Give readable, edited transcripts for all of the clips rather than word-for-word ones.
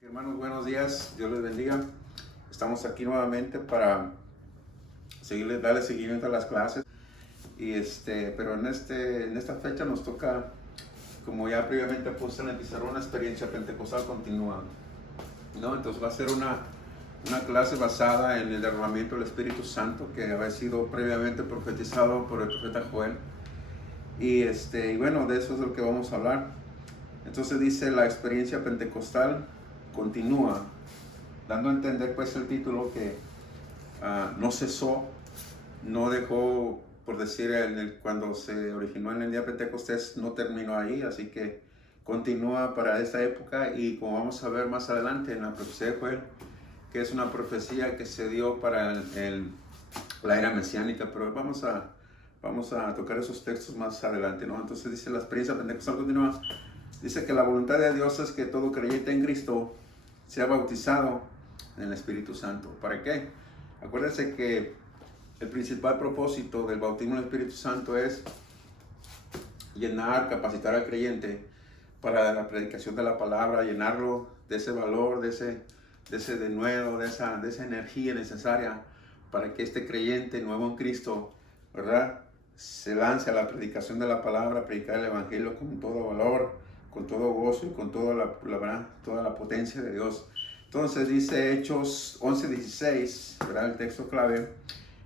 Hermanos, buenos días, Dios les bendiga. Estamos aquí nuevamente para darle seguimiento a las clases. Pero en esta fecha nos toca, como ya previamente puse en el pizarrón, una experiencia pentecostal continua, ¿no? Entonces va a ser una clase basada en el derramamiento del Espíritu Santo que había sido previamente profetizado por el profeta Joel. Y bueno, de eso es de lo que vamos a hablar. Entonces dice: la experiencia pentecostal continúa, dando a entender pues el título que no cesó, no dejó, por decir, cuando se originó en el día Pentecostés, no terminó ahí, así que continúa para esta época. Y como vamos a ver más adelante en la profecía de Joel, que es una profecía que se dio para la era mesiánica, pero vamos a tocar esos textos más adelante, ¿no? Entonces dice: la experiencia pentecostal continúa. Dice que la voluntad de Dios es que todo creyente en Cristo sea bautizado en el Espíritu Santo. ¿Para qué? Acuérdense que el principal propósito del bautismo en el Espíritu Santo es llenar, capacitar al creyente para la predicación de la palabra, llenarlo de ese valor, de ese denuedo, de esa energía necesaria para que este creyente nuevo en Cristo, ¿verdad?, se lance a la predicación de la palabra, a predicar el Evangelio con todo valor, con todo gozo y con toda la potencia de Dios. Entonces dice Hechos 11:16, ¿verdad?, el texto clave: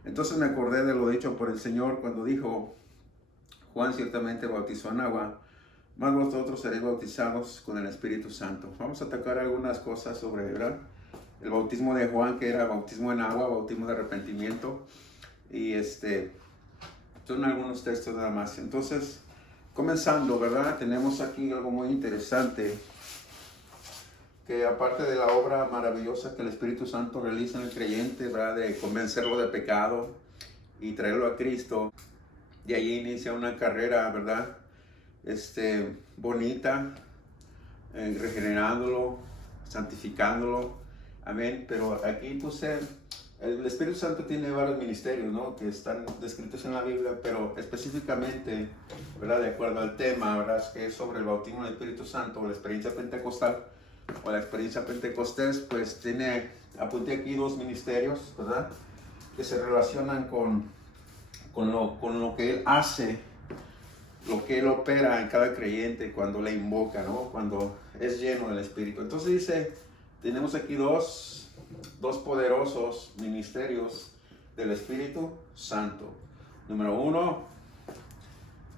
entonces me acordé de lo dicho por el Señor cuando dijo: Juan ciertamente bautizó en agua, mas vosotros seréis bautizados con el Espíritu Santo. Vamos a tocar algunas cosas sobre, ¿verdad?, el bautismo de Juan, que era bautismo en agua, bautismo de arrepentimiento. Y son algunos textos nada más. Entonces, comenzando, ¿verdad?, tenemos aquí algo muy interesante, que aparte de la obra maravillosa que el Espíritu Santo realiza en el creyente, ¿verdad?, de convencerlo de pecado y traerlo a Cristo, de allí inicia una carrera, ¿verdad?, bonita, regenerándolo, santificándolo, amén. Pero aquí puse, el Espíritu Santo tiene varios ministerios, ¿no?, que están descritos en la Biblia, pero específicamente, ¿verdad?, de acuerdo al tema, ¿verdad?, que es sobre el bautismo del Espíritu Santo, o la experiencia pentecostal, o la experiencia pentecostés, pues apunté aquí dos ministerios, ¿verdad?, que se relacionan con lo que Él hace, lo que Él opera en cada creyente cuando le invoca, ¿no?, cuando es lleno del Espíritu. Entonces dice, tenemos aquí dos poderosos ministerios del Espíritu Santo. Número uno,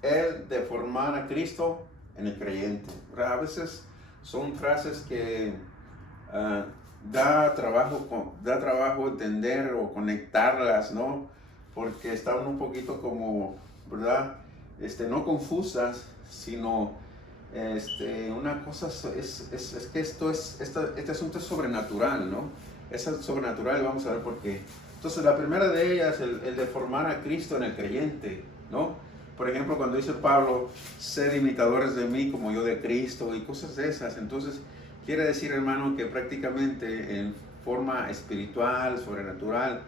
el de formar a Cristo en el creyente. A veces son frases que da trabajo entender o conectarlas, ¿no?, porque están un poquito como, ¿verdad?, no confusas, sino una cosa es que este asunto es sobrenatural, ¿no? Es sobrenatural, y vamos a ver por qué. Entonces, la primera de ellas, el de formar a Cristo en el creyente, ¿no? Por ejemplo, cuando dice Pablo: sed imitadores de mí como yo de Cristo, y cosas de esas. Entonces, quiere decir, hermano, que prácticamente en forma espiritual, sobrenatural,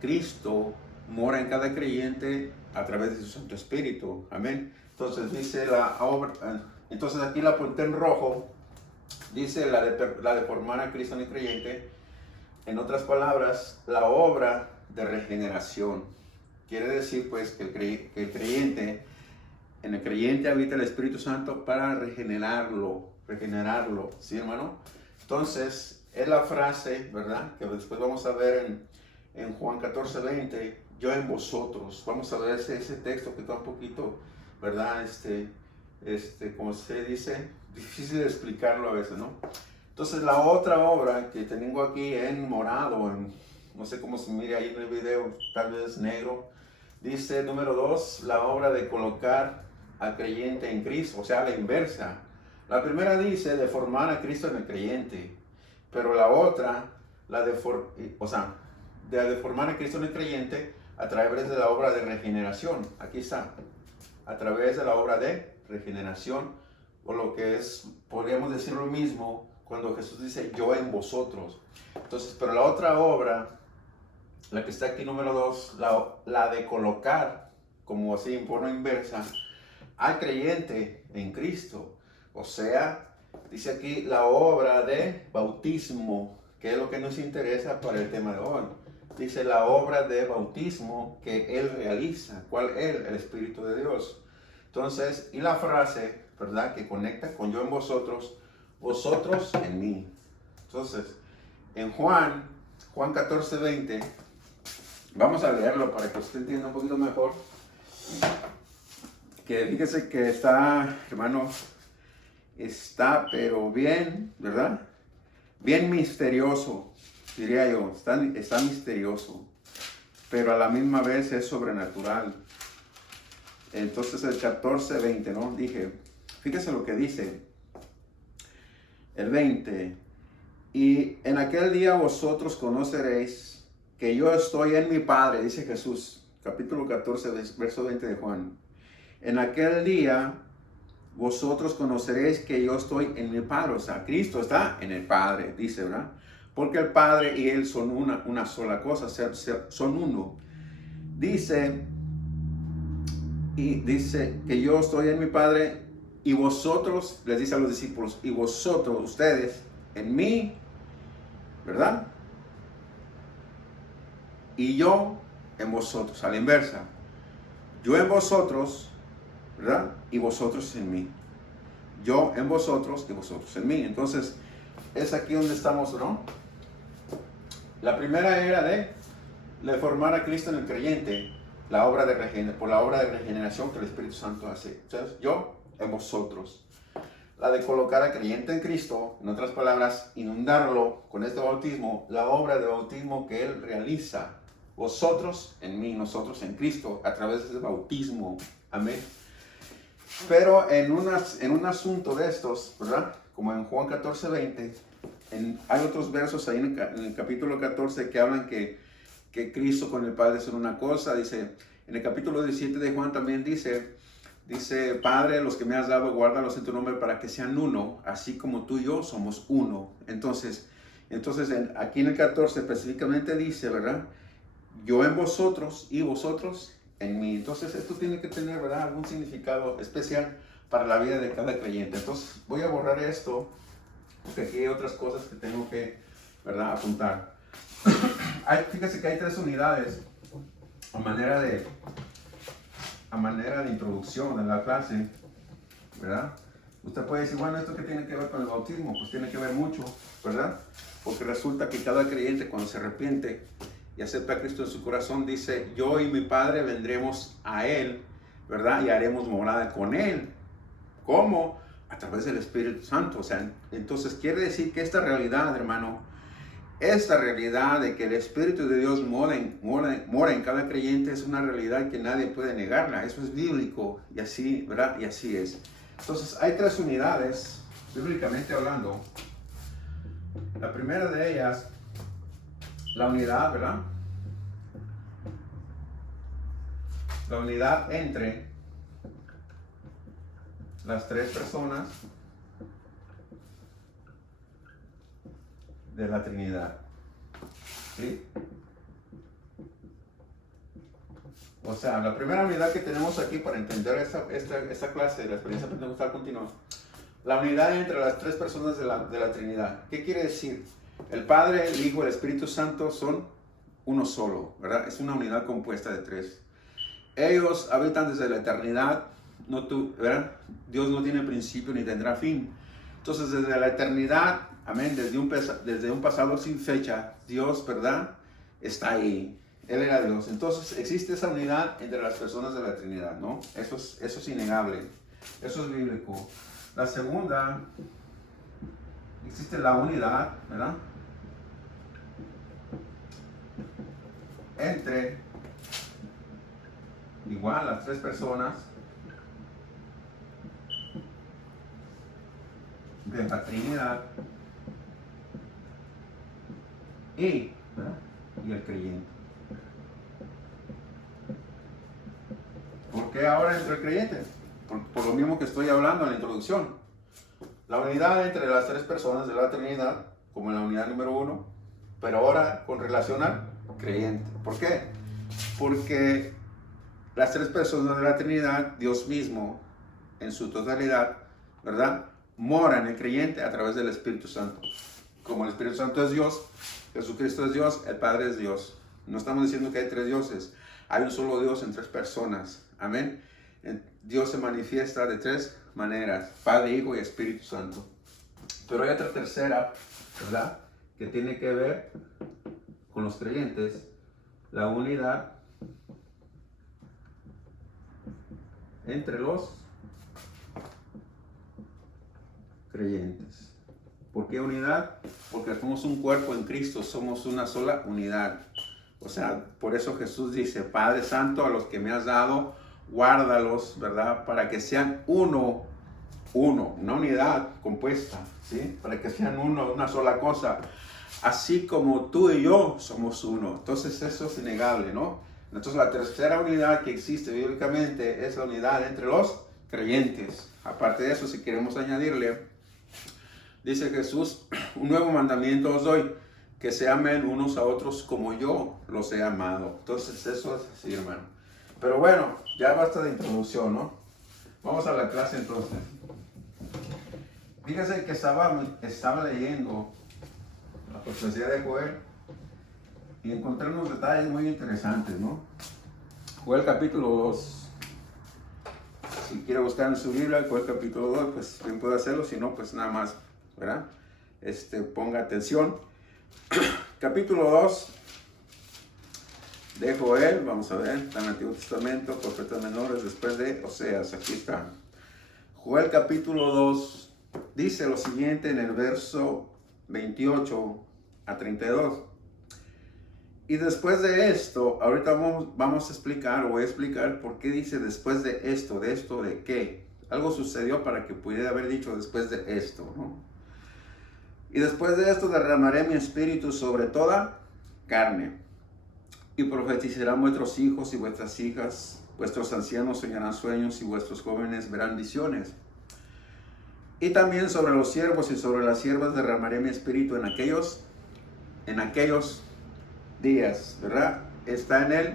Cristo mora en cada creyente a través de su Santo Espíritu. Amén. Entonces dice la obra, entonces aquí la apunté en rojo, dice la de formar a Cristo en el creyente. En otras palabras, la obra de regeneración. Quiere decir pues que el creyente, en el creyente habita el Espíritu Santo para regenerarlo, ¿sí, hermano? Entonces, es la frase, ¿verdad?, que después vamos a ver en Juan 14:20, yo en vosotros. Vamos a ver ese texto que está un poquito, ¿verdad?, como se dice, difícil de explicarlo a veces, ¿no? Entonces, la otra obra que tengo aquí en morado, no sé cómo se mire ahí en el video, tal vez negro, dice número 2, la obra de colocar al creyente en Cristo, o sea, la inversa. La primera dice de formar a Cristo en el creyente, pero la otra, de formar a Cristo en el creyente a través de la obra de regeneración. Aquí está, a través de la obra de regeneración, o lo que es, podríamos decir lo mismo cuando Jesús dice yo en vosotros. Entonces, pero la otra obra, la que está aquí número 2, la de colocar, como así en forma inversa, al creyente en Cristo. O sea, Dice aquí la obra de bautismo, que es lo que nos interesa para el tema de hoy. Dice la obra de bautismo que Él realiza. ¿Cuál es? El Espíritu de Dios. Entonces, y la frase, ¿verdad? Que conecta con yo en vosotros, vosotros en mí. Entonces, en Juan 14:20, vamos a leerlo para que usted entienda un poquito mejor. Que fíjese que está, hermano, está pero bien, ¿verdad? Bien misterioso, diría yo. Está misterioso, pero a la misma vez es sobrenatural. Entonces el 14:20, ¿no? Dije, fíjese lo que dice. El 20. Y en aquel día vosotros conoceréis que yo estoy en mi Padre, dice Jesús. Capítulo 14, verso 20 de Juan. En aquel día vosotros conoceréis que yo estoy en mi Padre. O sea, Cristo está en el Padre, dice, ¿verdad? Porque el Padre y Él son una sola cosa, son uno. Dice que yo estoy en mi Padre y vosotros, les dice a los discípulos, y vosotros, ustedes, en mí, ¿verdad? Y yo en vosotros, a la inversa. Yo en vosotros, ¿verdad? Y vosotros en mí. Yo en vosotros y vosotros en mí. Entonces, es aquí donde estamos, ¿no? La primera era de formar a Cristo en el creyente, por la obra de regeneración que el Espíritu Santo hace. Entonces, yo en vosotros. La de colocar al creyente en Cristo, en otras palabras, inundarlo con este bautismo, la obra de bautismo que Él realiza. Vosotros en mí, nosotros en Cristo, a través de ese bautismo. Amén. Pero en un asunto de estos, ¿verdad? Como en Juan 14:20, hay otros versos ahí en el capítulo 14 que hablan que Cristo con el Padre son una cosa. Dice, en el capítulo 17 de Juan también dice, Padre, los que me has dado, guárdalos en tu nombre para que sean uno, así como tú y yo somos uno. Entonces aquí en el 14 específicamente dice, ¿verdad? Yo en vosotros y vosotros en mí. Entonces esto tiene que tener, ¿verdad?, algún significado especial para la vida de cada creyente. Entonces voy a borrar esto, porque aquí hay otras cosas que tengo que, ¿verdad?, apuntar. Fíjese que hay 3 unidades a manera de introducción en la clase, ¿verdad? Usted puede decir, bueno, ¿esto qué tiene que ver con el bautismo? Pues tiene que ver mucho, ¿verdad? Porque resulta que cada creyente cuando se arrepiente y acepta a Cristo en su corazón, dice, yo y mi Padre vendremos a Él, ¿verdad? Y haremos morada con Él. ¿Cómo? A través del Espíritu Santo. O sea, entonces quiere decir que esta realidad, hermano, esta realidad de que el Espíritu de Dios mora en cada creyente es una realidad que nadie puede negarla. Eso es bíblico y así, ¿verdad? Y así es. Entonces hay 3 unidades, bíblicamente hablando. La primera de ellas, la unidad, ¿verdad? La unidad entre las 3 personas de la Trinidad. ¿Sí? O sea, la primera unidad que tenemos aquí para entender esta clase de la experiencia pentecostal continua, la unidad entre las 3 personas de la Trinidad. ¿Qué quiere decir? El Padre, el Hijo y el Espíritu Santo son uno solo, ¿verdad? Es una unidad compuesta de 3. Ellos habitan desde la eternidad, ¿verdad? Dios no tiene principio ni tendrá fin. Entonces, desde la eternidad, amén, desde un pasado sin fecha, Dios, ¿verdad?, está ahí. Él era Dios. Entonces, existe esa unidad entre las personas de la Trinidad, ¿no? Eso es innegable. Eso es bíblico. La segunda, existe la unidad, ¿verdad?, entre igual las 3 personas de la Trinidad y el creyente. ¿Por qué ahora entre el creyente? Por lo mismo que estoy hablando en la introducción. La unidad entre las 3 personas de la Trinidad, como en la unidad número 1, pero ahora con relación al creyente. ¿Por qué? Porque las 3 personas de la Trinidad, Dios mismo, en su totalidad, ¿verdad?, mora en el creyente a través del Espíritu Santo. Como el Espíritu Santo es Dios, Jesucristo es Dios, el Padre es Dios. No estamos diciendo que hay tres dioses. Hay un solo Dios en tres personas. Amén. Dios se manifiesta de tres maneras: Padre, Hijo y Espíritu Santo. Pero hay otra tercera, ¿verdad?, que tiene que ver con los creyentes: la unidad entre los creyentes. ¿Por qué unidad? Porque somos un cuerpo en Cristo, somos una sola unidad. O sea, por eso Jesús dice: Padre Santo, a los que me has dado, guárdalos, ¿verdad?, para que sean uno, una unidad compuesta, ¿sí? Para que sean uno, una sola cosa. Así como tú y yo somos uno. Entonces eso es innegable, ¿no? Entonces la tercera unidad que existe bíblicamente es la unidad entre los creyentes. Aparte de eso, si queremos añadirle, dice Jesús: un nuevo mandamiento os doy, que se amen unos a otros como yo los he amado. Entonces eso es así, hermano. Pero bueno, ya basta de introducción, ¿no? Vamos a la clase entonces. Fíjense que estaba leyendo la profecía de Joel y encontré unos detalles muy interesantes, ¿no? Joel capítulo 2. Si quiere buscar en su Biblia Joel capítulo 2, pues bien puede hacerlo. Si no, pues nada más, ¿verdad? Ponga atención. Capítulo 2 de Joel, vamos a ver, está en el Antiguo Testamento, profetas menores después de Oseas. Aquí está. Joel capítulo 2 dice lo siguiente en el verso 28 a 32. Y después de esto, ahorita vamos a explicar, o voy a explicar por qué dice después de esto de qué. Algo sucedió para que pudiera haber dicho después de esto, ¿no? Y después de esto derramaré mi espíritu sobre toda carne. Y profetizarán vuestros hijos y vuestras hijas, vuestros ancianos soñarán sueños y vuestros jóvenes verán visiones. Y también sobre los siervos y sobre las siervas derramaré mi espíritu en aquellos días, ¿verdad? Está en el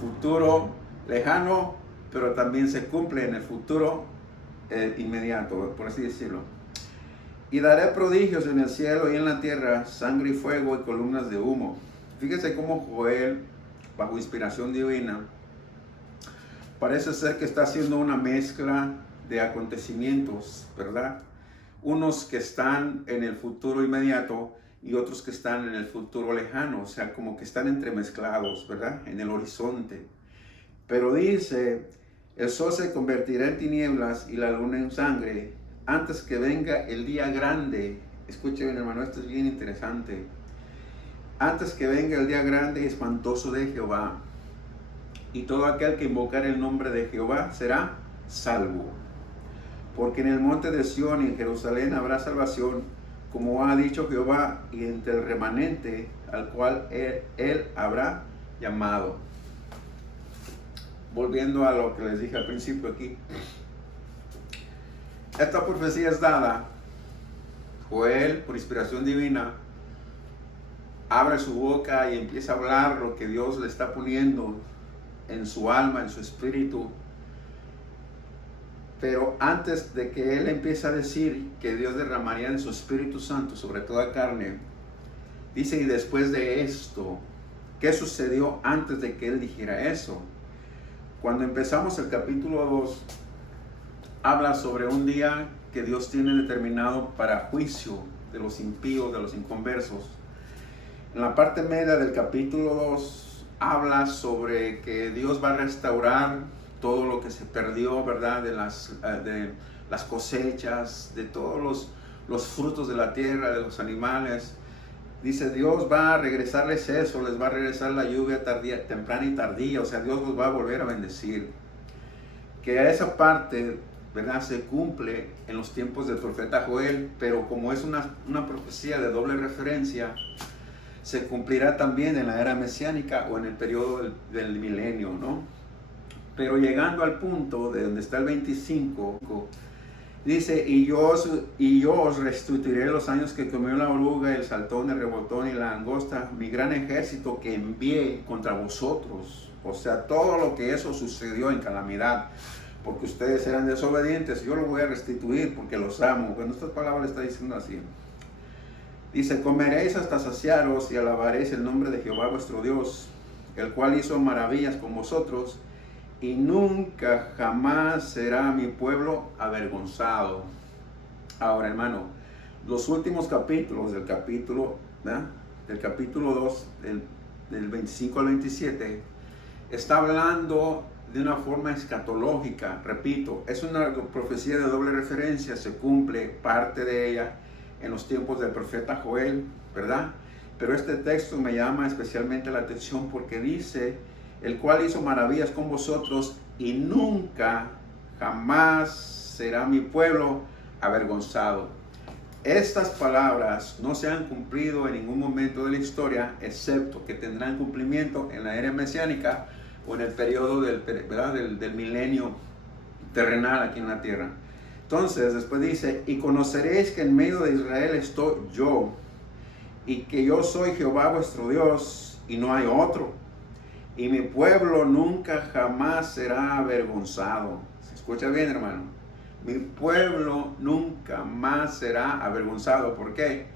futuro lejano, pero también se cumple en el futuro inmediato, por así decirlo. Y daré prodigios en el cielo y en la tierra, sangre y fuego y columnas de humo. Fíjese cómo Joel, bajo inspiración divina, parece ser que está haciendo una mezcla de acontecimientos, ¿verdad? Unos que están en el futuro inmediato y otros que están en el futuro lejano, o sea, como que están entremezclados, ¿verdad?, en el horizonte. Pero dice: el sol se convertirá en tinieblas y la luna en sangre antes que venga el día grande. Escuche bien, hermano, esto es bien interesante. Antes que venga el día grande y espantoso de Jehová, y todo aquel que invocare el nombre de Jehová será salvo. Porque en el monte de Sión y en Jerusalén habrá salvación, como ha dicho Jehová, y entre el remanente al cual él habrá llamado. Volviendo a lo que les dije al principio aquí. Esta profecía es dada. Joel, por inspiración divina, abre su boca y empieza a hablar lo que Dios le está poniendo en su alma, en su espíritu. Pero antes de que él empiece a decir que Dios derramaría en su Espíritu Santo sobre toda carne, dice: y después de esto, ¿qué sucedió antes de que él dijera eso? Cuando empezamos el capítulo 2, habla sobre un día que Dios tiene determinado para juicio de los impíos, de los inconversos. En la parte media del capítulo 2 habla sobre que Dios va a restaurar todo lo que se perdió, ¿verdad?, de las cosechas, de todos los frutos de la tierra, de los animales. Dice: Dios va a regresarles eso, les va a regresar la lluvia tardía, temprana y tardía, o sea, Dios los va a volver a bendecir. Que a esa parte, ¿verdad?, se cumple en los tiempos del profeta Joel, pero como es una profecía de doble referencia, se cumplirá también en la era mesiánica o en el periodo del milenio, ¿no? Pero llegando al punto de donde está el 25, dice: y yo os restituiré los años que comió la oruga, el saltón, el rebotón y la langosta, mi gran ejército que envié contra vosotros. O sea, todo lo que eso sucedió en calamidad. porque ustedes eran desobedientes, yo los voy a restituir porque los amo. Bueno, esta palabra le está diciendo así. Dice, comeréis hasta saciaros y alabaréis el nombre de Jehová vuestro Dios, el cual hizo maravillas con vosotros, y nunca jamás será mi pueblo avergonzado. Ahora, hermano, los últimos capítulos del capítulo, ¿verdad?, del capítulo 2, del 25 al 27, está hablando de una forma escatológica. Repito, es una profecía de doble referencia, se cumple parte de ella en los tiempos del profeta Joel, ¿verdad? Pero este texto me llama especialmente la atención porque dice, el cual hizo maravillas con vosotros y nunca, jamás será mi pueblo avergonzado. Estas palabras no se han cumplido en ningún momento de la historia, excepto que tendrán cumplimiento en la era mesiánica o en el periodo del milenio terrenal aquí en la tierra. Entonces, después dice, y conoceréis que en medio de Israel estoy yo, y que yo soy Jehová vuestro Dios, y no hay otro. Y mi pueblo nunca jamás será avergonzado. ¿Se escucha bien, hermano? Mi pueblo nunca más será avergonzado. ¿Por qué?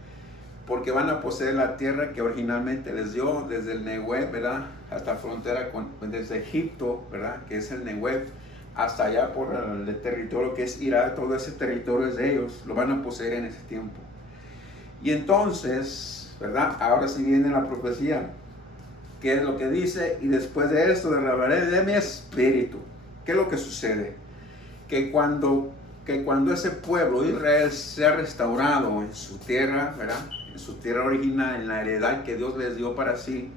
Porque van a poseer la tierra que originalmente les dio desde el Negev, ¿verdad?, hasta frontera desde Egipto, ¿verdad?, que es el Negev, hasta allá por el territorio que es Irak. Todo ese territorio es de ellos, lo van a poseer en ese tiempo. Y entonces, ¿verdad?, ahora sí viene la profecía, que es lo que dice, y después de esto derramaré de mi espíritu. ¿Qué es lo que sucede? Que cuando ese pueblo Israel sea restaurado en su tierra, ¿verdad?, en su tierra original, en la heredad que Dios les dio para sí,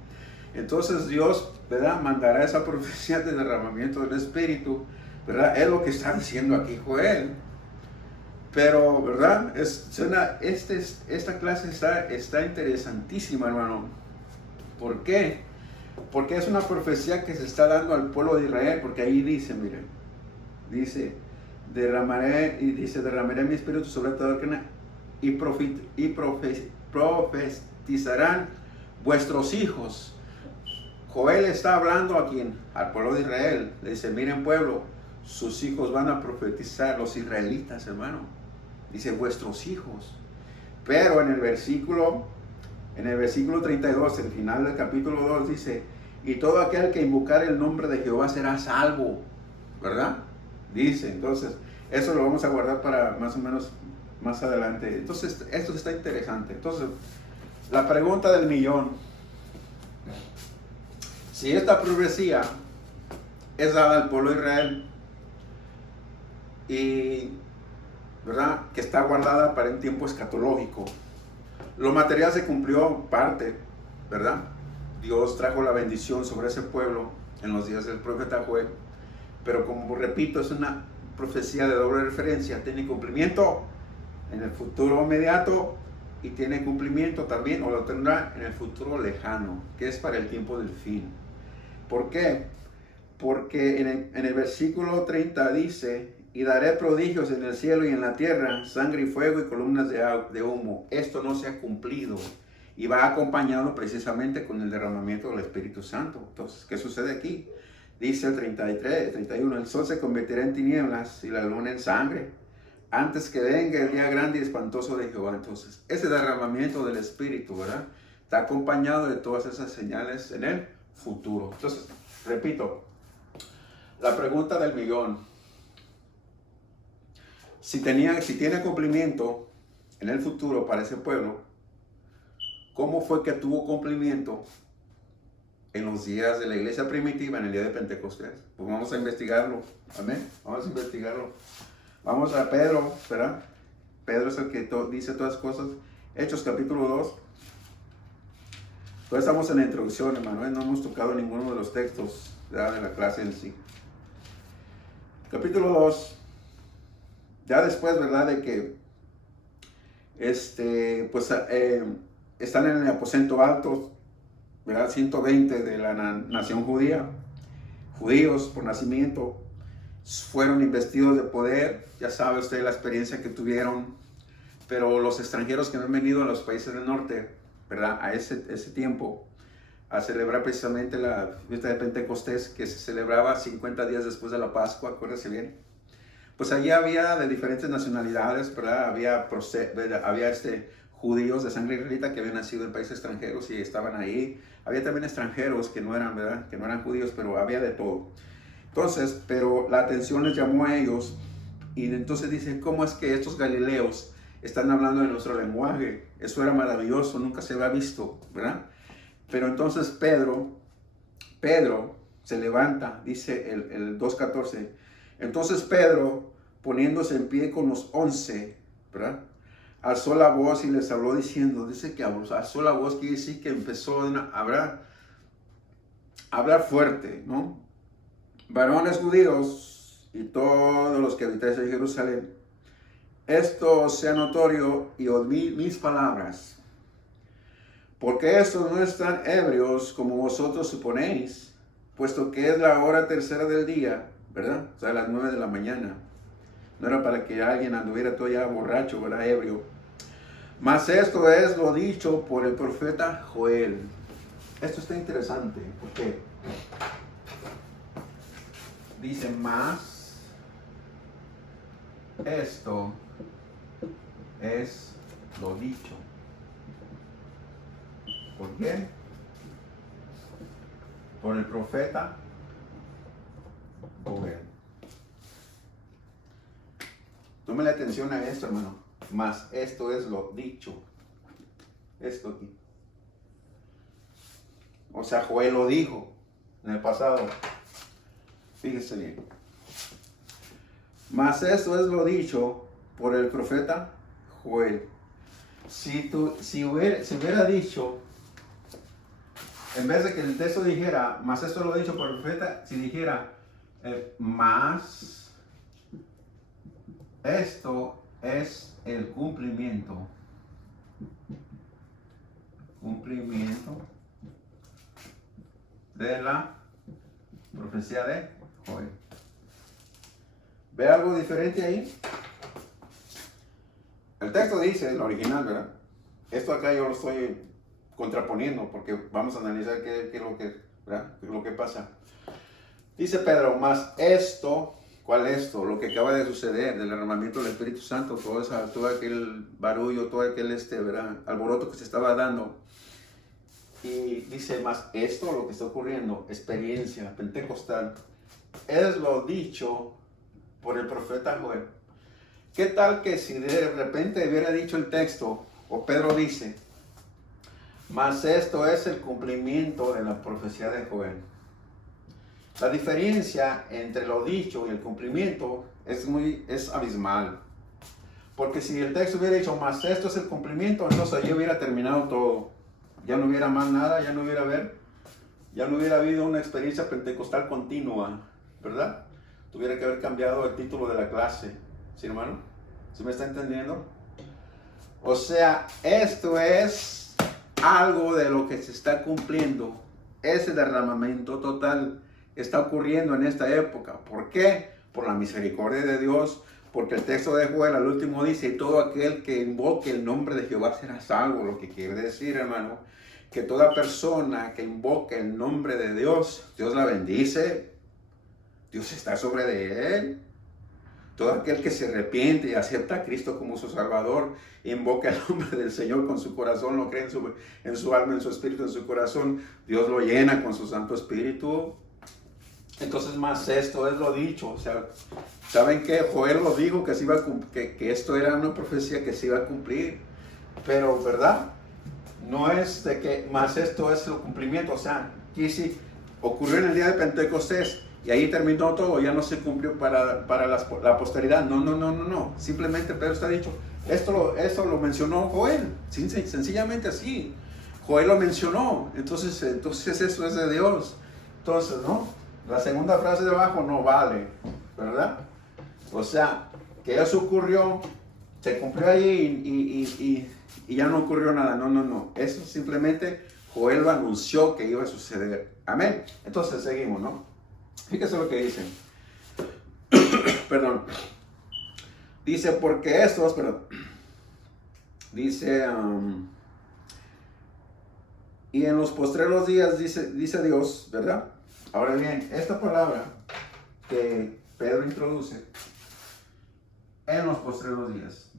entonces Dios, ¿verdad?, mandará esa profecía de derramamiento del Espíritu, ¿verdad? Es lo que está diciendo aquí Joel. Pero, ¿verdad?, esta clase está interesantísima, hermano. ¿Por qué? Porque es una profecía que se está dando al pueblo de Israel, porque ahí dice, miren, dice, derramaré mi espíritu sobre toda carne y profetizarán vuestros hijos. Joel está hablando a quién? Al pueblo de Israel. Le dice, miren pueblo, sus hijos van a profetizar, los israelitas, hermano. Dice, vuestros hijos. Pero en el versículo 32, el final del capítulo 2, dice, y todo aquel que invocar el nombre de Jehová será salvo, ¿verdad? Dice, entonces, eso lo vamos a guardar para más o menos más adelante. Entonces, esto está interesante. Entonces, la pregunta del millón: si esta profecía es dada al pueblo de Israel y, ¿verdad?, que está guardada para un tiempo escatológico, lo material se cumplió parte, ¿verdad? Dios trajo la bendición sobre ese pueblo en los días del profeta Joel, pero como repito, es una profecía de doble referencia. Tiene cumplimiento en el futuro inmediato y tiene cumplimiento también, o lo tendrá en el futuro lejano, que es para el tiempo del fin. ¿Por qué? Porque en el versículo 30 dice, y daré prodigios en el cielo y en la tierra, sangre y fuego y columnas de humo. Esto no se ha cumplido y va acompañado precisamente con el derramamiento del Espíritu Santo. Entonces, ¿qué sucede aquí? Dice el 31, el sol se convertirá en tinieblas y la luna en sangre, antes que venga el día grande y espantoso de Jehová. Entonces, ese derramamiento del Espíritu, ¿verdad?, está acompañado de todas esas señales en el futuro. Entonces, repito, la pregunta del millón: si tiene cumplimiento en el futuro para ese pueblo, ¿cómo fue que tuvo cumplimiento en los días de la iglesia primitiva, en el día de Pentecostés? Pues vamos a investigarlo. Amén. Vamos a investigarlo. Vamos a Pedro, ¿verdad? Pedro es el que dice todas las cosas. Hechos capítulo 2. Todavía estamos en la introducción, hermano. No hemos tocado ninguno de los textos, ¿verdad?, de la clase en sí. Capítulo 2. Ya después, ¿verdad?, de que están en el aposento alto, ¿verdad?, 120 de la nación judía, judíos por nacimiento, fueron investidos de poder. Ya sabe usted la experiencia que tuvieron, pero los extranjeros que han venido a los países del norte, ¿verdad?, a ese tiempo, a celebrar precisamente la fiesta de Pentecostés, que se celebraba 50 días después de la Pascua, acuérdense bien. Pues allí había de diferentes nacionalidades, ¿verdad? Había judíos de sangre israelita que habían nacido en países extranjeros y estaban ahí. Había también extranjeros que no eran, ¿verdad? Que no eran judíos, pero había de todo. Entonces, pero la atención les llamó a ellos y entonces dicen, ¿cómo es que estos galileos están hablando de nuestro lenguaje? Eso era maravilloso, nunca se había visto, ¿verdad? Pero entonces Pedro se levanta, dice el 2:14. Entonces Pedro, poniéndose en pie con los 11, ¿verdad? Alzó la voz y les habló diciendo, dice que alzó la voz, quiere decir que empezó a hablar fuerte, ¿no? Varones judíos y todos los que habitáis en Jerusalén, esto sea notorio y oíd mis palabras, porque estos no están ebrios como vosotros suponéis, puesto que es la hora tercera del día, ¿verdad? O sea, a las 9 de la mañana. No era para que alguien anduviera todo ya borracho, ¿verdad? Ebrio. Mas esto es lo dicho por el profeta Joel. Esto está interesante, porque dice más, esto es lo dicho. ¿Por qué? Por el profeta Joel. Tómale atención a esto, hermano. Más esto es lo dicho. Esto aquí. O sea, Joel lo dijo en el pasado. Fíjese bien. Mas esto es lo dicho por el profeta Joel. Si hubiera dicho, en vez de que el texto dijera, mas esto lo dicho por el profeta, si dijera, más esto es el cumplimiento de la profecía de Joel. ¿Ve algo diferente ahí? El texto dice, el original, ¿verdad? Esto acá yo lo estoy contraponiendo porque vamos a analizar qué es lo que, ¿verdad? ¿Qué es lo que pasa? Dice Pedro, más esto, ¿cuál es esto? Lo que acaba de suceder, del derramamiento del Espíritu Santo, todo aquel barullo, todo aquel ¿verdad? Alboroto que se estaba dando. Y dice más esto, lo que está ocurriendo, experiencia pentecostal, es lo dicho por el profeta Joel. ¿Qué tal que si de repente hubiera dicho el texto, o Pedro dice, mas esto es el cumplimiento de la profecía de Joel? La diferencia entre lo dicho y el cumplimiento es abismal. Porque si el texto hubiera dicho, mas esto es el cumplimiento, entonces yo hubiera terminado todo. Ya no hubiera más nada, ya no hubiera habido una experiencia pentecostal continua, ¿verdad? Tuviera que haber cambiado el título de la clase. ¿Sí, hermano? ¿Sí me está entendiendo? O sea, esto es algo de lo que se está cumpliendo. Ese derramamiento total está ocurriendo en esta época. ¿Por qué? Por la misericordia de Dios. Porque el texto de Joel al último dice, y todo aquel que invoque el nombre de Jehová será salvo. Lo que quiere decir, hermano, que toda persona que invoque el nombre de Dios, Dios la bendice. Dios está sobre de él. Todo aquel que se arrepiente y acepta a Cristo como su Salvador, invoca el nombre del Señor con su corazón, lo cree en su alma, en su espíritu, en su corazón, Dios lo llena con su Santo Espíritu. Entonces, más esto es lo dicho. O sea, ¿saben qué? Joel lo dijo que esto era una profecía que se iba a cumplir. Pero, ¿verdad? No es de que más esto es el cumplimiento. O sea, aquí sí ocurrió en el día de Pentecostés y ahí terminó todo, ya no se cumplió para la posteridad. No. Simplemente Pedro está dicho, esto lo mencionó Joel, sencillamente así. Joel lo mencionó, entonces eso es de Dios. Entonces, ¿no? La segunda frase de abajo no vale, ¿verdad? O sea, que eso ocurrió, se cumplió ahí y ya no ocurrió nada. No. Eso simplemente Joel lo anunció que iba a suceder. Amén. Entonces seguimos, ¿no? Fíjese lo que dice. Perdón. Dice, porque estos, dice, Y en los postreros días, dice Dios, ¿verdad? Ahora bien, esta palabra que Pedro introduce, en los postreros días.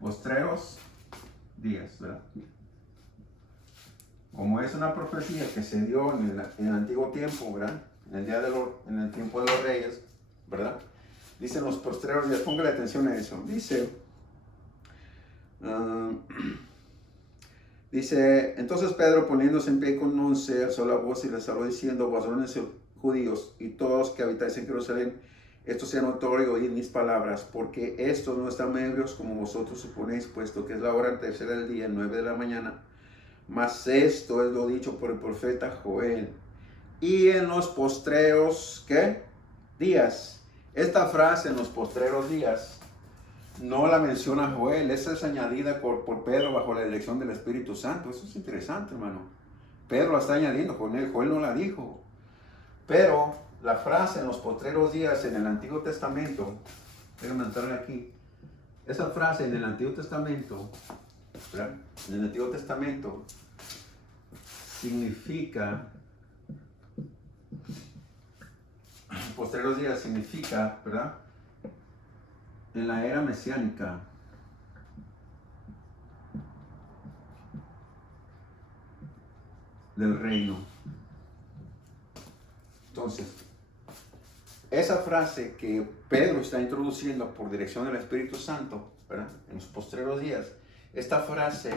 Postreros días, ¿verdad? Como es una profecía que se dio en el antiguo tiempo, ¿verdad? En el tiempo de los reyes, ¿verdad? Dicen los postreros días, póngale atención a eso. Dice, entonces Pedro poniéndose en pie con 11, alzó la voz y les habló diciendo, varones judíos y todos que habitáis en Jerusalén, esto sea notorio, oíd mis palabras, porque estos no están ebrios como vosotros suponéis, puesto que es la hora tercera del día, 9 de la mañana. Mas esto es lo dicho por el profeta Joel. Y en los postreros, ¿qué? Días. Esta frase, en los postreros días, no la menciona Joel. Esa es añadida por Pedro bajo la dirección del Espíritu Santo. Eso es interesante, hermano. Pedro la está añadiendo con él. Joel no la dijo. Pero la frase en los postreros días en el Antiguo Testamento, déjenme entrar aquí. Esa frase en el Antiguo Testamento, ¿verdad? En el Antiguo Testamento significa, postreros días significa, ¿verdad? En la era mesiánica, del reino. Entonces, esa frase que Pedro está introduciendo por dirección del Espíritu Santo, ¿verdad? En los postreros días, esta frase,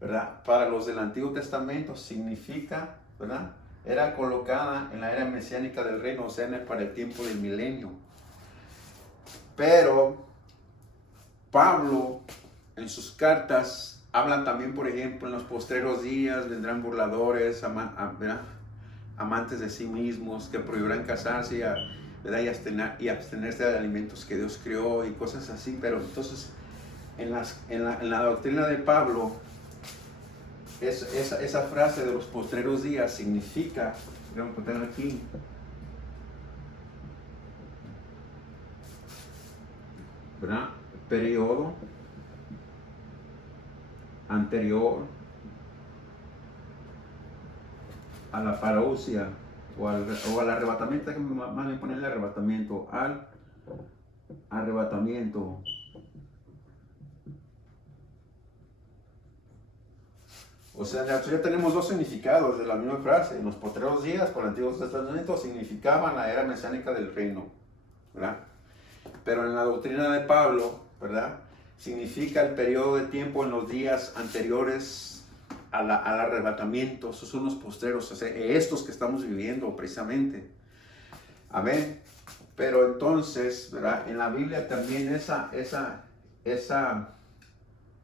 ¿verdad? Para los del Antiguo Testamento significa, ¿verdad? Era colocada en la era mesiánica del reino, o sea, para el tiempo del milenio. Pero Pablo en sus cartas habla también, por ejemplo, en los postreros días vendrán burladores, amantes de sí mismos, que prohibirán casarse ¿verdad? y abstenerse de alimentos que Dios creó y cosas así. Pero entonces, en la doctrina de Pablo, esa frase de los postreros días significa, vamos a poner aquí, ¿verdad? Periodo anterior a la parousia o al arrebatamiento, más bien ponerle arrebatamiento, al arrebatamiento. O sea, ya tenemos dos significados de la misma frase. En los postreros días, por el Antiguo Testamento, significaban la era mesiánica del reino, ¿verdad? Pero en la doctrina de Pablo, ¿verdad? Significa el periodo de tiempo en los días anteriores al arrebatamiento. Esos son los postreros, o sea, estos que estamos viviendo precisamente. Amén. Pero entonces, ¿verdad? En la Biblia también en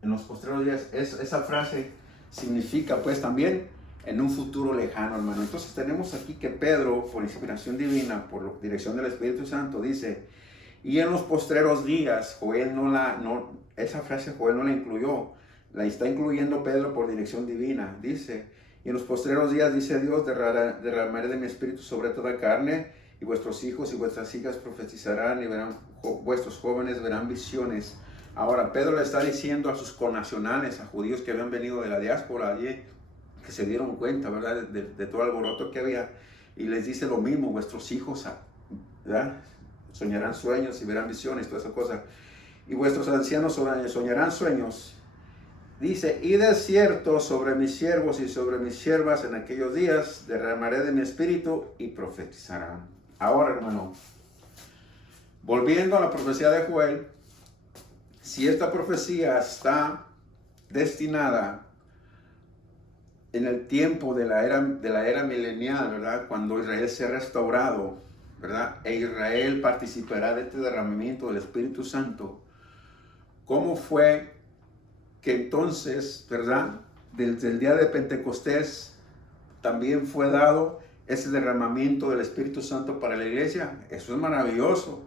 los postreros días, esa frase significa pues también en un futuro lejano, hermano. Entonces tenemos aquí que Pedro, por inspiración divina, por dirección del Espíritu Santo, dice, y en los postreros días, esa frase Joel no la incluyó, la está incluyendo Pedro por dirección divina. Dice, y en los postreros días, dice Dios, derramaré de mi espíritu sobre toda carne, y vuestros hijos y vuestras hijas profetizarán, y vuestros jóvenes verán visiones. Ahora, Pedro le está diciendo a sus connacionales, a judíos que habían venido de la diáspora allí, que se dieron cuenta, ¿verdad?, de todo el alboroto que había, y les dice lo mismo, vuestros hijos, ¿verdad?, soñarán sueños y verán visiones, toda esa cosa, y vuestros ancianos soñarán sueños. Dice, y de cierto sobre mis siervos y sobre mis siervas en aquellos días derramaré de mi espíritu y profetizarán. Ahora, hermano, volviendo a la profecía de Joel, si esta profecía está destinada en el tiempo de la era milenial, ¿verdad? Cuando Israel sea restaurado, ¿verdad? E Israel participará de este derramamiento del Espíritu Santo. ¿Cómo fue que entonces, ¿verdad? Desde el día de Pentecostés también fue dado ese derramamiento del Espíritu Santo para la iglesia? Eso es maravilloso.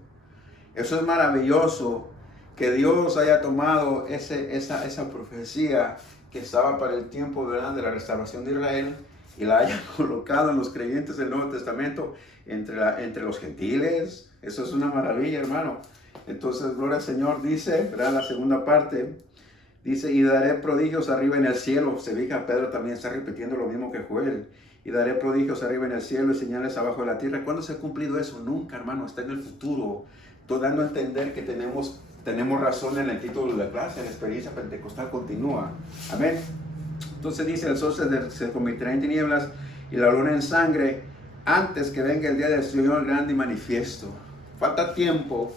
Eso es maravilloso. Que Dios haya tomado esa profecía que estaba para el tiempo, ¿verdad?, de la restauración de Israel, y la haya colocado en los creyentes del Nuevo Testamento entre los gentiles. Eso es una maravilla, hermano. Entonces, gloria al Señor. Dice, ¿verdad?, la segunda parte, Dice, y daré prodigios arriba en el cielo. Se fija, Pedro también está repitiendo lo mismo que Joel. Y daré prodigios arriba en el cielo y señales abajo de la tierra. ¿Cuándo se ha cumplido eso? Nunca, hermano, está en el futuro. Estoy dando a entender que tenemos razón en el título de la clase. La experiencia pentecostal continúa. Amén. Entonces dice, el sol se convertirá en tinieblas y la luna en sangre antes que venga el día del Señor grande y manifiesto. Falta tiempo,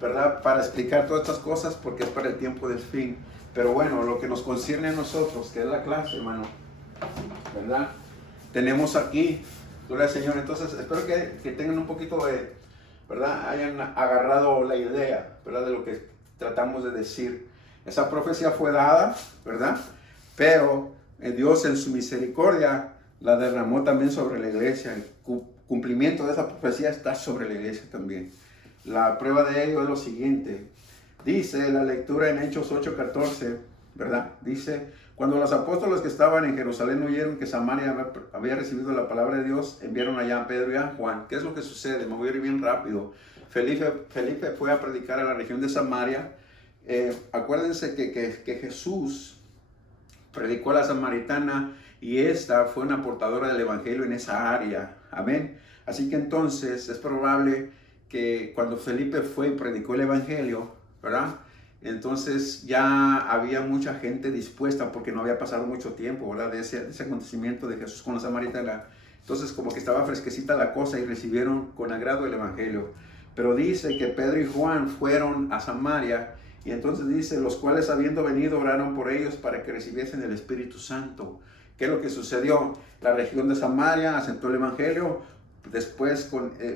¿verdad?, para explicar todas estas cosas porque es para el tiempo del fin. Pero bueno, lo que nos concierne a nosotros, que es la clase, hermano, ¿verdad? Tenemos aquí, gloria al Señor. Entonces, espero que tengan un poquito de, ¿verdad?, hayan agarrado la idea, ¿verdad?, de lo que tratamos de decir. Esa profecía fue dada, ¿verdad?, pero Dios en su misericordia la derramó también sobre la iglesia. El cumplimiento de esa profecía está sobre la iglesia también. La prueba de ello es lo siguiente. Dice la lectura en Hechos 8:14, ¿verdad? Dice, cuando los apóstoles que estaban en Jerusalén oyeron que Samaria había recibido la palabra de Dios, enviaron allá a Pedro y a Juan. ¿Qué es lo que sucede? Me voy a ir bien rápido. Felipe fue a predicar a la región de Samaria. Acuérdense que Jesús predicó a la samaritana y esta fue una portadora del evangelio en esa área. Amén. Así que entonces es probable que cuando Felipe fue y predicó el evangelio, ¿verdad?, entonces ya había mucha gente dispuesta porque no había pasado mucho tiempo, ¿verdad?, de ese acontecimiento de Jesús con la samaritana. Entonces como que estaba fresquecita la cosa y recibieron con agrado el evangelio. Pero dice que Pedro y Juan fueron a Samaria y entonces dice, los cuales habiendo venido oraron por ellos para que recibiesen el Espíritu Santo. ¿Qué es lo que sucedió? La región de Samaria aceptó el evangelio. Después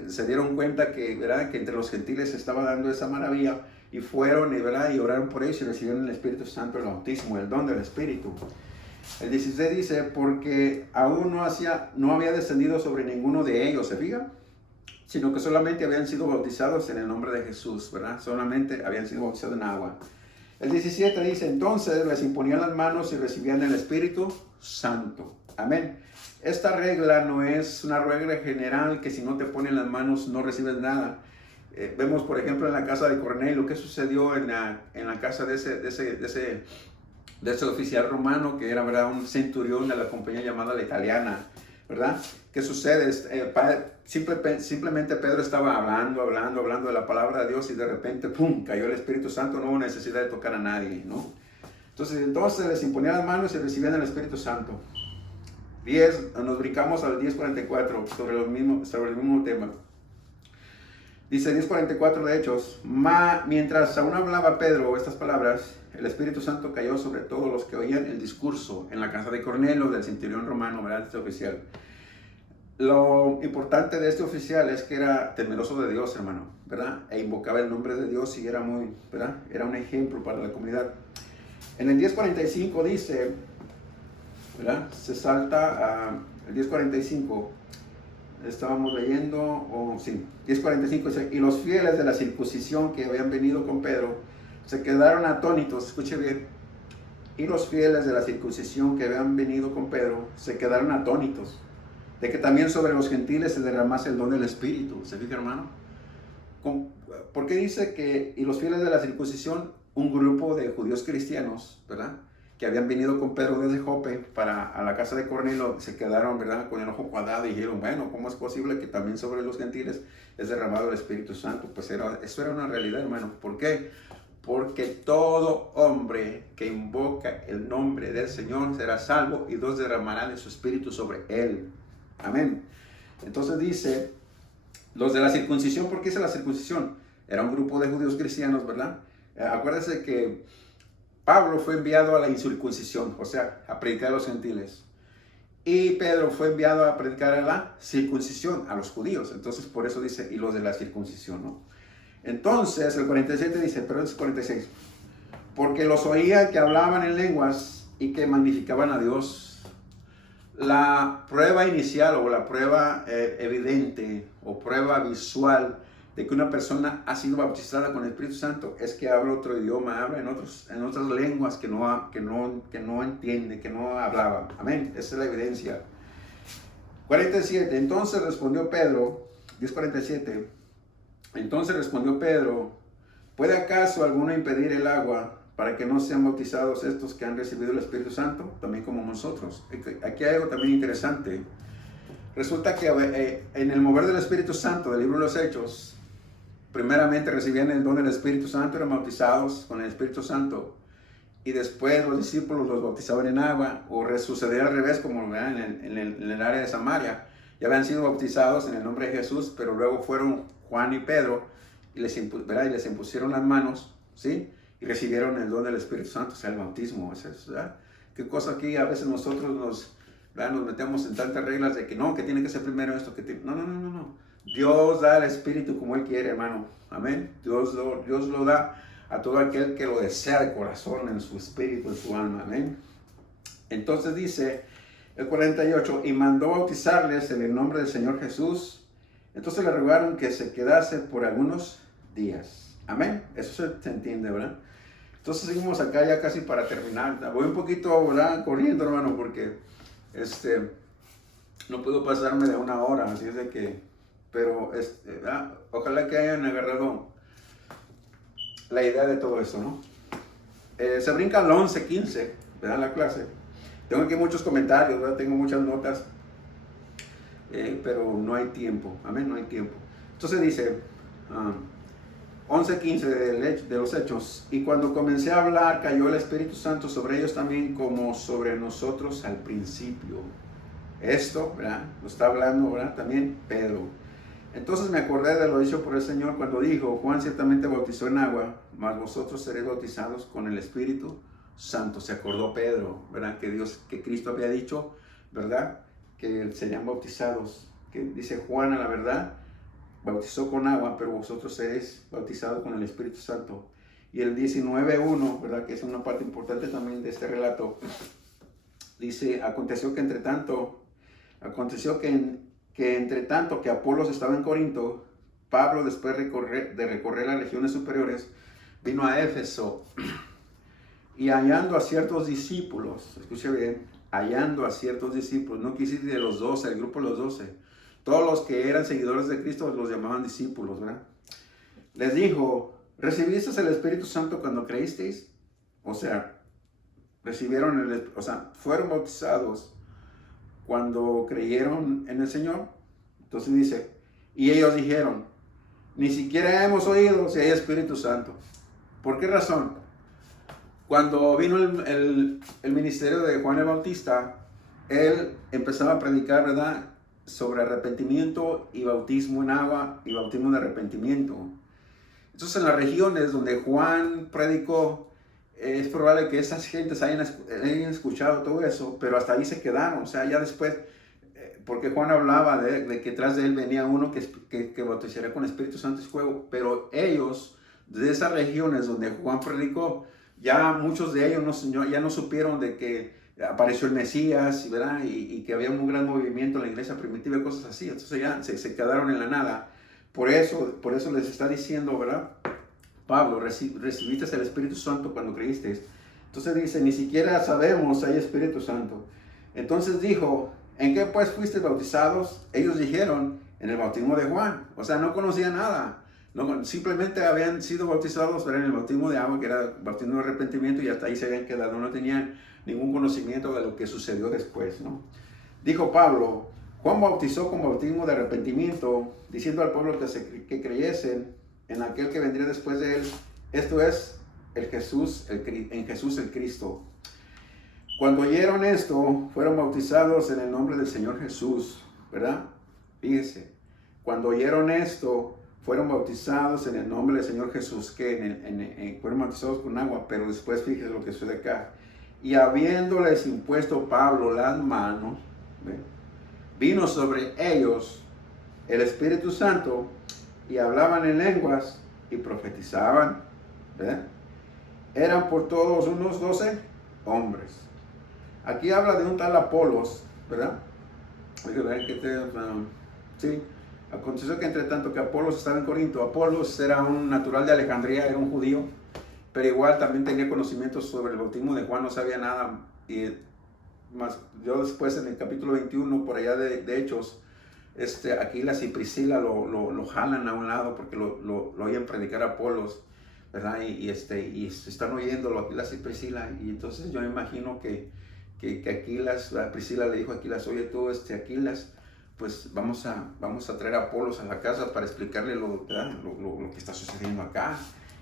se dieron cuenta que, ¿verdad?, que entre los gentiles se estaba dando esa maravilla y fueron, ¿verdad?, y oraron por ellos y recibieron el Espíritu Santo, el bautismo, el don del Espíritu. El 16 dice, porque aún no había descendido sobre ninguno de ellos, ¿se fija?, sino que solamente habían sido bautizados en el nombre de Jesús, ¿verdad? Solamente habían sido bautizados en agua. El 17 dice, entonces les imponían las manos y recibían el Espíritu Santo. Amén. Esta regla no es una regla general que si no te ponen las manos no recibes nada. Vemos, por ejemplo, en la casa de Cornelio, ¿qué sucedió en la casa de ese oficial romano que era, ¿verdad?, un centurión de la compañía llamada la Italiana, ¿verdad? ¿Qué sucede? Simplemente Pedro estaba hablando de la palabra de Dios y de repente, ¡pum!, cayó el Espíritu Santo, no hubo necesidad de tocar a nadie, ¿no? Entonces les imponían las manos y recibían el Espíritu Santo. 10, nos brincamos al 10:44 sobre el mismo tema. Dice 10:44 de Hechos, mientras aún hablaba Pedro estas palabras, el Espíritu Santo cayó sobre todos los que oían el discurso en la casa de Cornelio, del centurión romano, ¿verdad?, este oficial. Lo importante de este oficial es que era temeroso de Dios, hermano, ¿verdad?, e invocaba el nombre de Dios y era ¿verdad?, era un ejemplo para la comunidad. En el 10:45 dice, ¿verdad?, se salta a el 10:45, estábamos leyendo, 10:45 dice, y los fieles de la circuncisión que habían venido con Pedro se quedaron atónitos, escuche bien, y los fieles de la circuncisión que habían venido con Pedro se quedaron atónitos de que también sobre los gentiles se derramase el don del Espíritu. ¿Se fija, hermano? ¿Por qué dice que, y los fieles de la circuncisión, un grupo de judíos cristianos, ¿verdad?, que habían venido con Pedro desde Jope a la casa de Cornelio, se quedaron, ¿verdad?, con el ojo cuadrado y dijeron, bueno, ¿cómo es posible que también sobre los gentiles es derramado el Espíritu Santo? Pues eso era una realidad, hermano. ¿Por qué? Porque todo hombre que invoca el nombre del Señor será salvo y Dios derramará de su Espíritu sobre él. Amén. Entonces dice, los de la circuncisión, ¿por qué es la circuncisión? Era un grupo de judíos cristianos, ¿verdad? Acuérdense que Pablo fue enviado a la incircuncisión, o sea, a predicar a los gentiles. Y Pedro fue enviado a predicar a la circuncisión, a los judíos. Entonces, por eso dice, y los de la circuncisión, ¿no? Entonces, el 47 dice, pero es 46. Porque los oían que hablaban en lenguas y que magnificaban a Dios. La prueba inicial o la prueba evidente o prueba visual de que una persona ha sido bautizada con el Espíritu Santo es que habla otro idioma, habla en otras lenguas que no entiende, que no hablaba. Amén. Esa es la evidencia. 47. Entonces respondió Pedro, 10:47. Entonces respondió Pedro, ¿puede acaso alguno impedir el agua para que no sean bautizados estos que han recibido el Espíritu Santo, también como nosotros. Aquí hay algo también interesante. Resulta que en el mover del Espíritu Santo del libro de los Hechos, primeramente recibían el don del Espíritu Santo, eran bautizados con el Espíritu Santo, y después los discípulos los bautizaban en agua, o sucedía al revés, como en el área de Samaria. Ya habían sido bautizados en el nombre de Jesús, pero luego fueron Juan y Pedro y les impusieron las manos, ¿sí? Y recibieron el don del Espíritu Santo, o sea, el bautismo. ¿Verdad? Qué cosa aquí a veces nosotros nos metemos en tantas reglas de que no, que tiene que ser primero esto, que no. Dios da el Espíritu como Él quiere, hermano. Amén. Dios lo da a todo aquel que lo desea de corazón, en su espíritu, en su alma. Amén. Entonces dice el 48, y mandó bautizarles en el nombre del Señor Jesús. Entonces le rogaron que se quedase por algunos días. Amén. Eso se entiende, ¿verdad? Entonces seguimos acá ya casi para terminar. Voy un poquito, ¿verdad?, corriendo, hermano, porque no puedo pasarme de una hora, así es de que, pero ojalá que hayan agarrado la idea de todo eso, ¿no? Se brinca al 11, 15, ¿verdad? La clase. Tengo aquí muchos comentarios, ¿verdad? Tengo muchas notas, pero no hay tiempo, amén, no hay tiempo. Entonces dice, 11:15 de los Hechos, y cuando comencé a hablar, cayó el Espíritu Santo sobre ellos también, como sobre nosotros al principio. Esto, ¿verdad?, lo está hablando, ¿verdad?, también Pedro. Entonces me acordé de lo dicho por el Señor cuando dijo, Juan ciertamente bautizó en agua, mas vosotros seréis bautizados con el Espíritu Santo. Se acordó Pedro, ¿verdad?, que Cristo había dicho, ¿verdad?, que serían bautizados, que dice Juan, a la verdad, bautizó con agua, pero vosotros seréis bautizados con el Espíritu Santo. Y el 19:1, ¿verdad?, que es una parte importante también de este relato, dice, aconteció que entre tanto que Apolos estaba en Corinto, Pablo, después de recorrer las regiones superiores, vino a Éfeso, y hallando a ciertos discípulos, escuche bien, hallando a ciertos discípulos, no quise decir de los 12, el grupo de los 12, todos los que eran seguidores de Cristo los llamaban discípulos, ¿verdad? Les dijo, ¿recibisteis el Espíritu Santo cuando creísteis? O sea, fueron bautizados cuando creyeron en el Señor. Entonces dice, y ellos dijeron, ni siquiera hemos oído si hay Espíritu Santo. ¿Por qué razón? Cuando vino el ministerio de Juan el Bautista, él empezaba a predicar, ¿verdad?, sobre arrepentimiento y bautismo en agua y bautismo de arrepentimiento. Entonces en las regiones donde Juan predicó, es probable que esas gentes hayan escuchado todo eso, pero hasta ahí se quedaron. O sea, ya después, porque Juan hablaba de que tras de él venía uno que bautizaría con Espíritu Santo y fuego, pero ellos, de esas regiones donde Juan predicó, ya muchos de ellos ya no supieron de que apareció el Mesías, ¿verdad? Y que había un gran movimiento en la iglesia primitiva y cosas así. Entonces ya se quedaron en la nada. Por eso les está diciendo, ¿verdad?, Pablo, recibiste el Espíritu Santo cuando creíste. Entonces dice, ni siquiera sabemos si hay Espíritu Santo. Entonces dijo, ¿en qué pues fuiste bautizados? Ellos dijeron, en el bautismo de Juan. O sea, no conocían nada. No, simplemente habían sido bautizados, pero en el bautismo de agua, que era bautismo de arrepentimiento, y hasta ahí se habían quedado. No tenían ningún conocimiento de lo que sucedió después, ¿no? Dijo Pablo, Juan bautizó con bautismo de arrepentimiento, diciendo al pueblo que creyesen en aquel que vendría después de él, esto es, en Jesús el Cristo. Cuando oyeron esto, fueron bautizados en el nombre del Señor Jesús, ¿verdad? Fíjese, cuando oyeron esto, fueron bautizados en el nombre del Señor Jesús, que fueron bautizados con agua, pero después fíjese lo que sucede acá. Y habiéndoles impuesto Pablo las manos, ¿ve?, vino sobre ellos el Espíritu Santo, y hablaban en lenguas y profetizaban, ¿verdad? Eran por todos unos 12 hombres. Aquí habla de un tal Apolos, ¿verdad? Sí. Aconteció que entre tanto que Apolos estaba en Corinto, Apolos era un natural de Alejandría, era un judío, pero igual también tenía conocimientos sobre el bautismo de Juan, no sabía nada. Y más, yo después en el capítulo 21, por allá de Hechos, Aquilas y Priscila lo jalan a un lado porque lo oyen predicar a Apolos. ¿verdad? Y están oyéndolo Aquilas y Priscila, y entonces yo me imagino que Aquilas, Priscila le dijo a Aquilas, oye tú, Aquilas, pues vamos a traer a Apolos a la casa para explicarle lo que está sucediendo acá.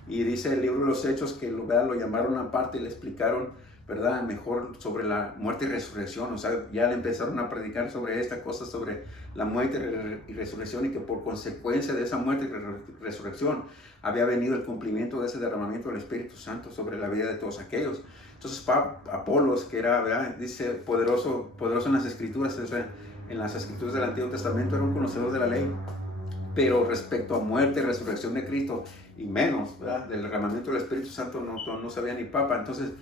Y dice el libro de los Hechos que lo llamaron aparte y le explicaron, ¿verdad? Mejor sobre la muerte y resurrección. O sea, ya le empezaron a predicar sobre esta cosa, sobre la muerte y resurrección, y que por consecuencia de esa muerte y resurrección había venido el cumplimiento de ese derramamiento del Espíritu Santo sobre la vida de todos aquellos. Entonces Apolos, que era, ¿verdad? Dice, poderoso en las Escrituras, o sea, en las Escrituras del Antiguo Testamento, era un conocedor de la ley, pero respecto a muerte y resurrección de Cristo, y menos, ¿verdad?, del derramamiento del Espíritu Santo, no sabía ni papa. Entonces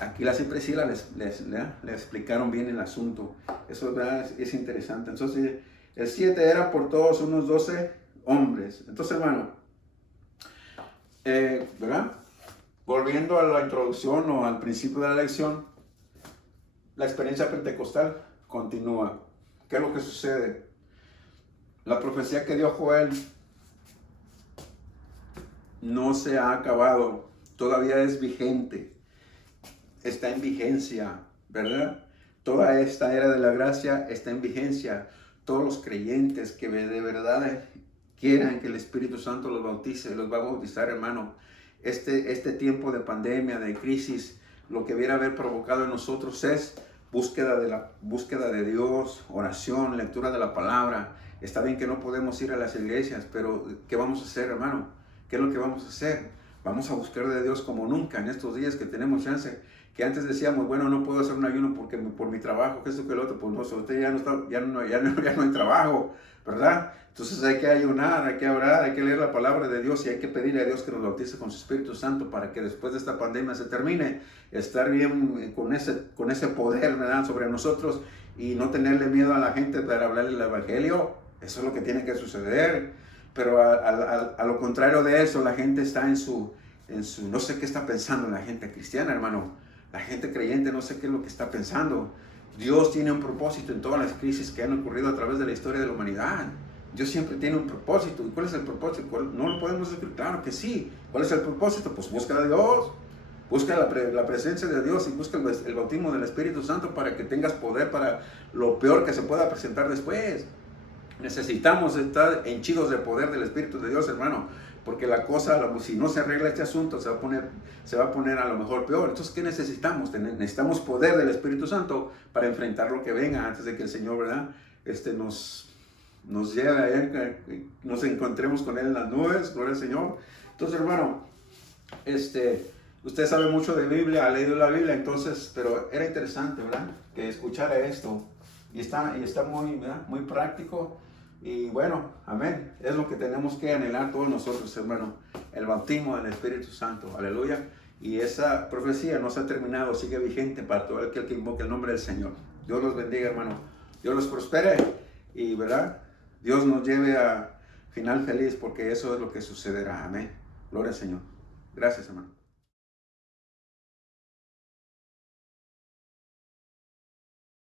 aquí la Priscila le explicaron bien el asunto. Eso, ¿verdad?, es interesante. Entonces el 7 era por todos unos 12 hombres. Entonces, hermano, ¿verdad? Volviendo a la introducción o al principio de la lección, la experiencia pentecostal continúa. ¿Qué es lo que sucede? La profecía que dio Joel no se ha acabado, todavía es vigente, está en vigencia, ¿verdad? Toda esta era de la gracia está en vigencia. Todos los creyentes que de verdad quieran que el Espíritu Santo los bautice, los va a bautizar, hermano. Este tiempo de pandemia, de crisis, lo que viera haber provocado en nosotros es búsqueda de Dios, oración, lectura de la palabra. Está bien que no podemos ir a las iglesias, pero ¿qué vamos a hacer, hermano? ¿Qué es lo que vamos a hacer? Vamos a buscar de Dios como nunca en estos días que tenemos chance. Que antes decíamos, bueno, no puedo hacer un ayuno porque por mi trabajo, que esto, que el otro. Pues no, usted ya no hay trabajo, ¿verdad? Entonces hay que ayunar, hay que orar, hay que leer la palabra de Dios y hay que pedirle a Dios que nos bautice con su Espíritu Santo para que después de esta pandemia se termine, estar bien con ese poder, ¿verdad?, sobre nosotros, y no tenerle miedo a la gente para hablarle el Evangelio. Eso es lo que tiene que suceder. Pero a lo contrario de eso, la gente está en su, no sé qué está pensando la gente cristiana, hermano. La gente creyente no sé qué es lo que está pensando. Dios tiene un propósito en todas las crisis que han ocurrido a través de la historia de la humanidad. Dios siempre tiene un propósito. ¿Y cuál es el propósito? ¿No lo podemos decir? Claro que sí. ¿Cuál es el propósito? Pues busca a Dios. Busca la presencia de Dios y busca el bautismo del Espíritu Santo para que tengas poder para lo peor que se pueda presentar después. Necesitamos estar henchidos de poder del Espíritu de Dios, hermano, porque la cosa, si no se arregla este asunto, se va a poner a lo mejor peor. Entonces, ¿qué necesitamos? Necesitamos poder del Espíritu Santo para enfrentar lo que venga antes de que el Señor, ¿verdad?, nos lleve allá, nos encontremos con Él en las nubes. Gloria al Señor. Entonces, hermano, usted sabe mucho de Biblia, ha leído la Biblia, entonces, pero era interesante, ¿verdad?, que escuchara esto. Y está muy, ¿verdad?, muy práctico. Y bueno, amén. Es lo que tenemos que anhelar todos nosotros, hermano. El bautismo del Espíritu Santo. Aleluya. Y esa profecía no se ha terminado, sigue vigente para todo aquel que invoque el nombre del Señor. Dios los bendiga, hermano. Dios los prospere. Y, ¿verdad?, Dios nos lleve a final feliz, porque eso es lo que sucederá. Amén. Gloria al Señor. Gracias, hermano.